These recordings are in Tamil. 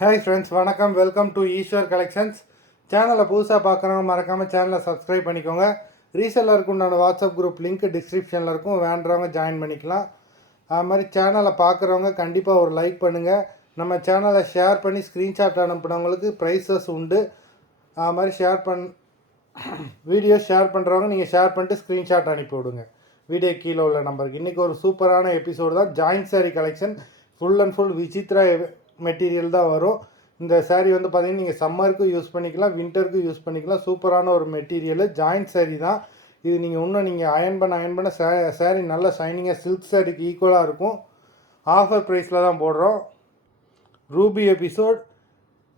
ஹாய் ஃப்ரெண்ட்ஸ், வணக்கம். Welcome to Eswar collections. சேனலை புதுசாக பார்க்குறவங்க மறக்காமல் சேனலை சப்ஸ்கிரைப் பண்ணிக்கோங்க. ரீசெல்லருக்கு உண்டான வாட்ஸ்அப் குரூப் லிங்க் டிஸ்கிரிப்ஷனில் இருக்கும், வேண்டுறவங்க ஜாயின் பண்ணிக்கலாம். அது மாதிரி சேனலை பார்க்குறவங்க கண்டிப்பாக ஒரு லைக் பண்ணுங்கள். நம்ம சேனலை ஷேர் பண்ணி ஸ்க்ரீன்ஷாட் அனுப்புனவங்களுக்கு ப்ரைஸஸ் உண்டு. அது மாதிரி வீடியோ ஷேர் பண்ணுறவங்க நீங்கள் ஷேர் பண்ணிட்டு ஸ்க்ரீன்ஷாட் அனுப்பி விடுங்க வீடியோ கீழே உள்ள நம்பருக்கு. இன்றைக்கி ஒரு சூப்பரான எபிசோடு தான். Joint sari collection full and full Vichitra material தான் வரும். இந்த சாரீ வந்து பார்த்திங்கன்னா நீங்கள் சம்மருக்கும் யூஸ் பண்ணிக்கலாம், வின்டருக்கும் யூஸ் பண்ணிக்கலாம். சூப்பரான ஒரு மெட்டீரியல், ஜாயிண்ட் சாரீ தான் இது. நீங்கள் அயன் பண்ண சாரீ நல்ல ஷைனிங்காக சில்க் சாரீக்கு ஈக்குவலாக இருக்கும். ஆஃபர் ப்ரைஸில் தான் போடுறோம். ரூபி எபிசோட்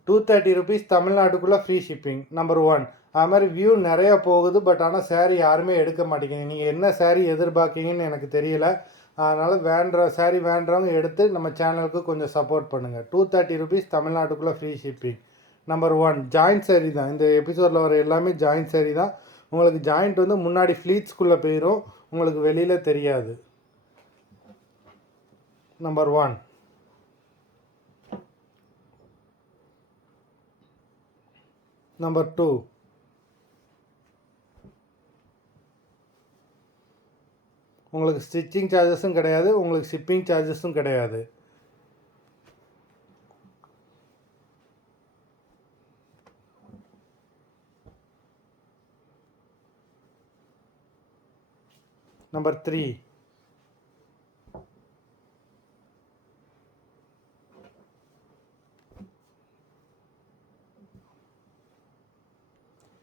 230 ருபீஸ், தமிழ்நாட்டுக்குள்ளே ஃப்ரீ ஷிப்பிங். நம்பர் 1. அது மாதிரி வியூ நிறையா போகுது, பட் ஆனால் சாரீ யாருமே எடுக்க மாட்டேங்குது. நீங்கள் என்ன சாரீ எதிர்பார்க்கீங்கன்னு எனக்கு தெரியல. அதனால் சாரீ வேண்டுறவங்க எடுத்து நம்ம சேனலுக்கு கொஞ்சம் சப்போர்ட் பண்ணுங்கள். 230 ருபீஸ், தமிழ்நாட்டுக்குள்ளே free shipping. Number 1 joint sari தான். இந்த எபிசோடில் வர எல்லாமே ஜாயிண்ட் சாரீ தான். உங்களுக்கு ஜாயிண்ட் வந்து முன்னாடி ஃப்ளீட்ஸ்குள்ளே போயிடும், உங்களுக்கு வெளியில் தெரியாது. நம்பர் 1. நம்பர் 2. உங்களுக்கு ஸ்டிச்சிங் சார்ஜஸும் கிடையாது, உங்களுக்கு ஷிப்பிங் சார்ஜஸும் கிடையாது. நம்பர் 3.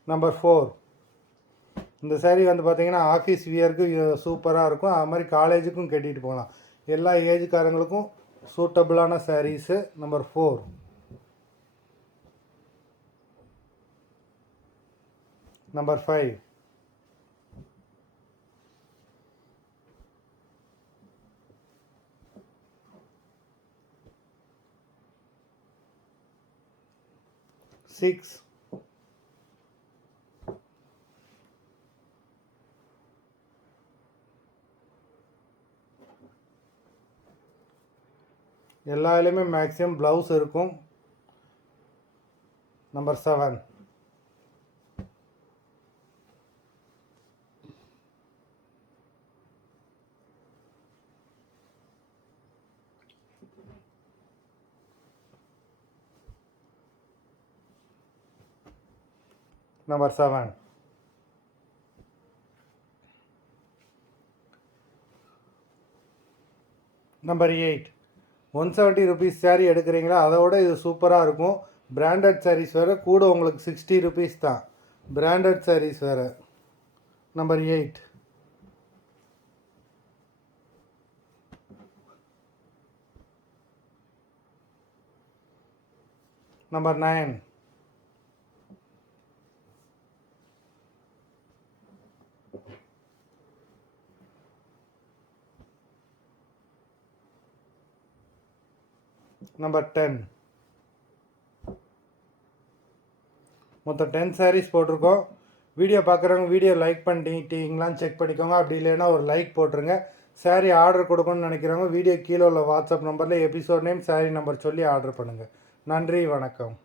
நம்பர் 4. இந்த சாரீ வந்து பார்த்திங்கன்னா ஆஃபீஸ் வியருக்கு சூப்பராக இருக்கும். அது மாதிரி காலேஜுக்கும் கட்டிகிட்டு போகலாம். எல்லா ஏஜ்காரங்களுக்கும் சூட்டபுளான சாரீஸு. நம்பர் 4. நம்பர் 5. எல்லாத்துலேயுமே மேக்ஸிமம் ப்ளவுஸ் இருக்கும். Number 7. Number 7. Number 8. 170 rupees sari எடுக்கிறீங்களா, அதோட இது சூப்பராக இருக்கும். பிராண்டட் சாரீஸ் வேறு கூட, உங்களுக்கு 60 ருபீஸ் தான். பிராண்டட் சாரீஸ் வேறு. நம்பர் 8. நம்பர் 9. நம்பர் 10. மொத்தம் 10 சாரீஸ் போட்டிருக்கோம். வீடியோ பார்க்குறவங்க வீடியோ லைக் பண்ணிட்டீங்களான்னு செக் பண்ணிக்கோங்க. அப்படி இல்லைன்னா ஒரு லைக் போட்டுருங்க. சாரீ ஆர்டர் கொடுக்கணும்னு நினைக்கிறவங்க வீடியோ கீழே உள்ள வாட்ஸ்அப் நம்பரில் எபிசோட் நேம், சாரீ நம்பர் சொல்லி ஆர்டர் பண்ணுங்கள். நன்றி, வணக்கம்.